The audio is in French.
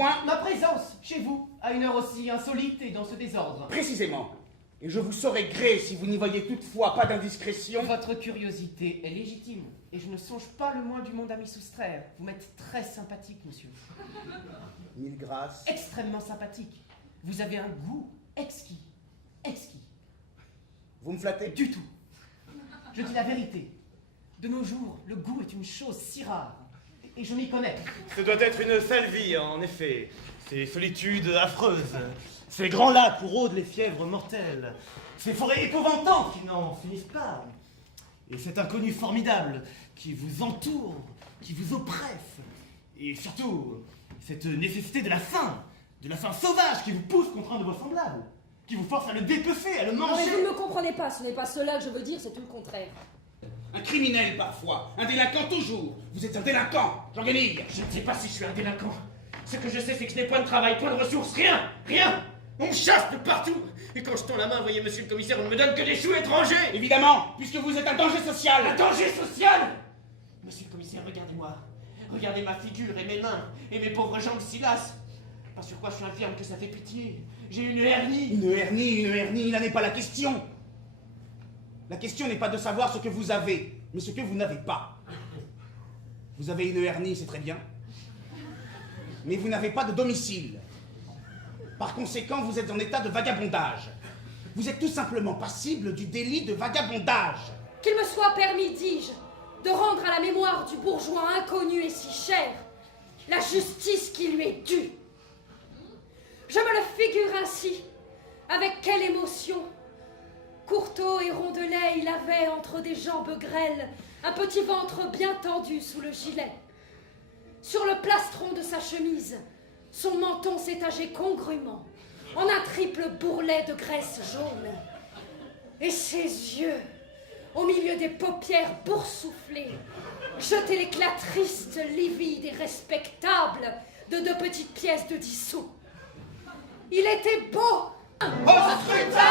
point. Ma présence chez vous, à une heure aussi insolite et dans ce désordre. Précisément. Et je vous saurai gré si vous n'y voyez toutefois pas d'indiscrétion. Votre curiosité est légitime, et je ne songe pas le moins du monde à m'y soustraire. Vous m'êtes très sympathique, monsieur. Mille grâces. Extrêmement sympathique. Vous avez un goût exquis. Exquis. Vous me flattez? Du tout. Je dis la vérité. De nos jours, le goût est une chose si rare. Et je m'y connais. Ce doit être une sale vie, en effet. Ces solitudes affreuses. Ces grands lacs où rôdent les fièvres mortelles. Ces forêts épouvantantes qui n'en finissent pas. Et cet inconnu formidable qui vous entoure, qui vous oppresse. Et surtout, cette nécessité de la faim sauvage qui vous pousse contre un de vos semblables. Qui vous force à le dépecer, à le Non, manger. mais vous ne me comprenez pas, ce n'est pas cela que je veux dire, c'est tout le contraire. Un criminel parfois, un délinquant toujours. Vous êtes un délinquant, Jean Guenille. Je ne sais pas si je suis un délinquant. Ce que je sais, c'est que je n'ai point de travail, point de ressources, rien, rien. On me chasse de partout. Et quand je tends la main, voyez, monsieur le commissaire, on ne me donne que des choux étrangers. Évidemment, puisque vous êtes un danger social. Un danger social. Monsieur le commissaire, regardez-moi. Regardez ma figure et mes mains et mes pauvres jambes si lasses. Pas sur quoi je suis infirme que ça fait pitié. J'ai une hernie. Une hernie, là n'est pas la question. La question n'est pas de savoir ce que vous avez, mais ce que vous n'avez pas. Vous avez une hernie, c'est très bien. Mais vous n'avez pas de domicile. Par conséquent, vous êtes en état de vagabondage. Vous êtes tout simplement passible du délit de vagabondage. Qu'il me soit permis, dis-je, de rendre à la mémoire du bourgeois inconnu et si cher la justice qui lui est due. Je me le figure ainsi, avec quelle émotion. Courteau et rondelet, il avait entre des jambes grêles un petit ventre bien tendu sous le gilet. Sur le plastron de sa chemise, son menton s'étageait congrument en un triple bourrelet de graisse jaune. Et ses yeux, au milieu des paupières boursouflées, jetaient l'éclat triste, livide et respectable de 2 petites pièces de 10 sous. Il était beau. Au scrutin!